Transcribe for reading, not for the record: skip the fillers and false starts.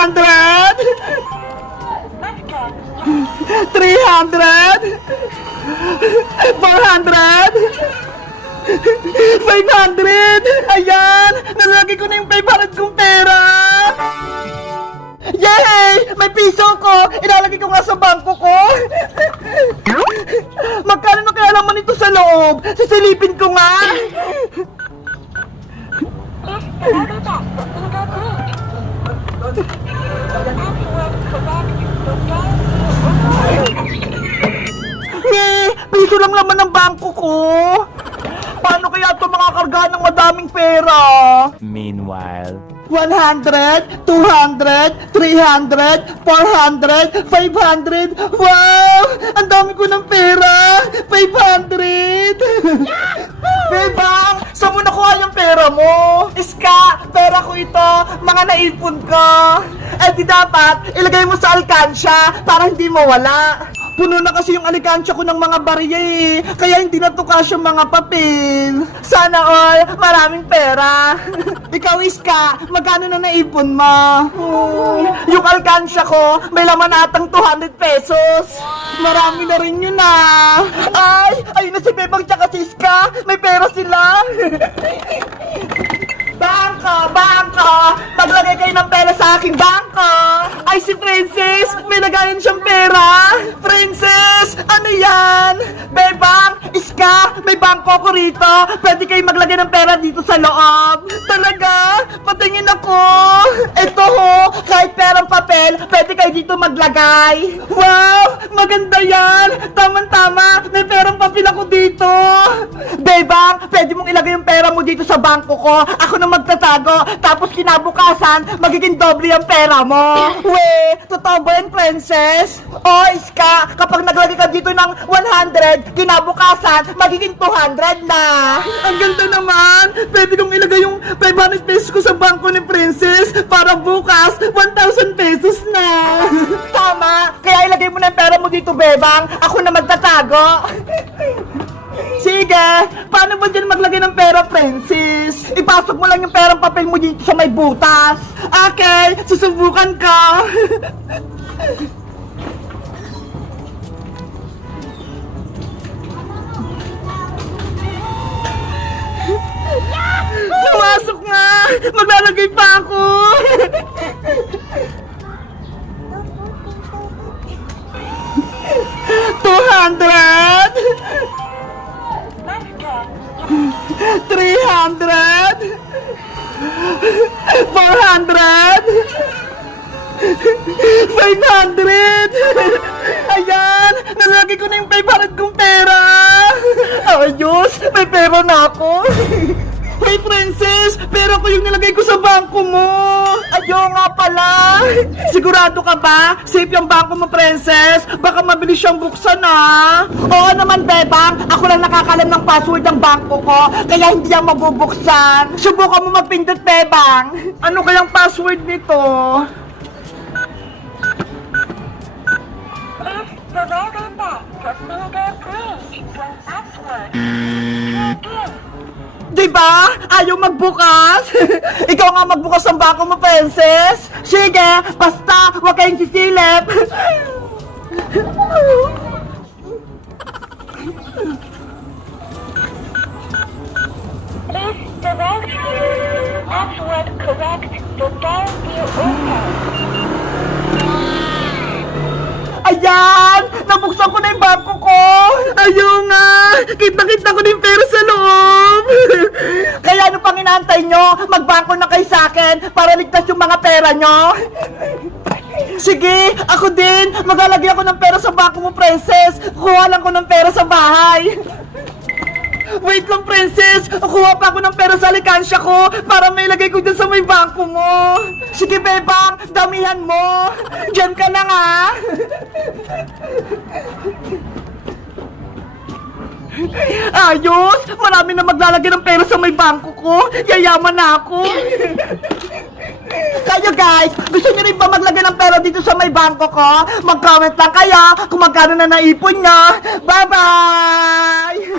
200, 300, 400, 500! Ayan! Nalagay ko na yung 500 kong pera! Yay! May piso ko! Ilalagay ko nga sa bangko ko! Magkano na kaya laman ito sa loob? Sisilipin ko nga! Piso lang laman ng bangko ko! Paano kaya ito makakarga ng madaming pera? Meanwhile, 100, 200, 300, 400, 500. Wow! Ang dami ko ng pera! 500! Bebang! Saan mo nakuha yung pera mo? Iska! Pera ko ito! Mga naipon ko! Eh di dapat, ilagay mo sa alkansya para hindi mawala. Puno na kasi yung alikansya ko ng mga barya eh. Kaya hindi na to kasya mga papel. Sana all, maraming pera. Ikaw, Iska, magkano na naipon mo? Yung alkansya ko, may laman atang 200 pesos. Marami na rin yun ah. Ay, ayun na si Bebang tsaka si Iska. May pera sila. Bangko! Bangko! Maglagay kayo ng pera sa aking bangko! Ay, si Princess! May lagayan siyang pera! Princess! Ano yan? Bebang! Iska! May bangko ko rito! Pwede kayo maglagay ng pera dito sa loob! Talaga? Patingin ako! Ito ho! Kahit perang papel, pwede kayo dito maglagay! Wow! Maganda yan! Tama-tama! May perang papel ako dito! Bebang! Pwede mong ilagay yung pera mo dito sa bangko ko! Ako na magtatago, tapos kinabukasan, magiging doble ang pera mo. We, totoo ba yan, Princess? O, Iska, kapag naglagay ka dito ng 100, kinabukasan, magiging 200 na. Ang ganda naman. Pwede kong ilagay yung 500 pesos ko sa bangko ni Princess para bukas, 1,000 pesos na. Tama. Kaya ilagay mo na yung pera mo dito, Bebang. Ako na magtatago. Sige! Paano ba dyan maglagay ng pera, Princess? Ipasok mo lang yung perang papel mo dito sa may butas. Okay, susubukan ko. Pumasok nga! Maglalagay pa ako! $200! 300 400 500 Ayan! Nalagay ko na yung 500 kong pera! Ayos! May pera na ako! Hey, Princess! Pera ko yung nilagay ko sa bangko mo! Ayaw nga pala! Sigurado ka ba? Safe yung bangko mo, Princess? Baka mabilis siyang buksan, ah! Oo naman, Bebang! Ako lang nakakalam ng password ng bangko ko, kaya hindi yan mabubuksan! Subukan mo magpindot, Bebang! Ano kayang password nito? Diba? Ayaw magbukas? Ikaw nga magbukas ng bangko mo, Princess! Sige! Basta! Huwag kayong sisilip! Please select password correct. The door will open. Ayan! Nabuksan ko na yung bangko ko! Ayaw nga! Kita-kita ko na yung pera sa loob! Kaya ano pang inaantay nyo? Magbangko na kayo sa akin para ligtas yung mga pera nyo! Sige! Ako din! Maglalagay ako ng pera sa bangko mo, Princess! Kuha lang ko ng pera sa bahay! Wait lang, Princess! Kuha pa ako ng pera sa alikansya ko para may lagay ko dyan sa may bangko mo! Sige, Bebang! Damihan mo! Diyan ka na nga! Ayos! Marami na maglalagay ng pera sa may bangko ko! Yayaman na ako! Kayo guys, gusto nyo rin ba maglagay ng pera dito sa may bangko ko? Mag-comment lang kayo kung magkano na naipon nyo! Bye-bye!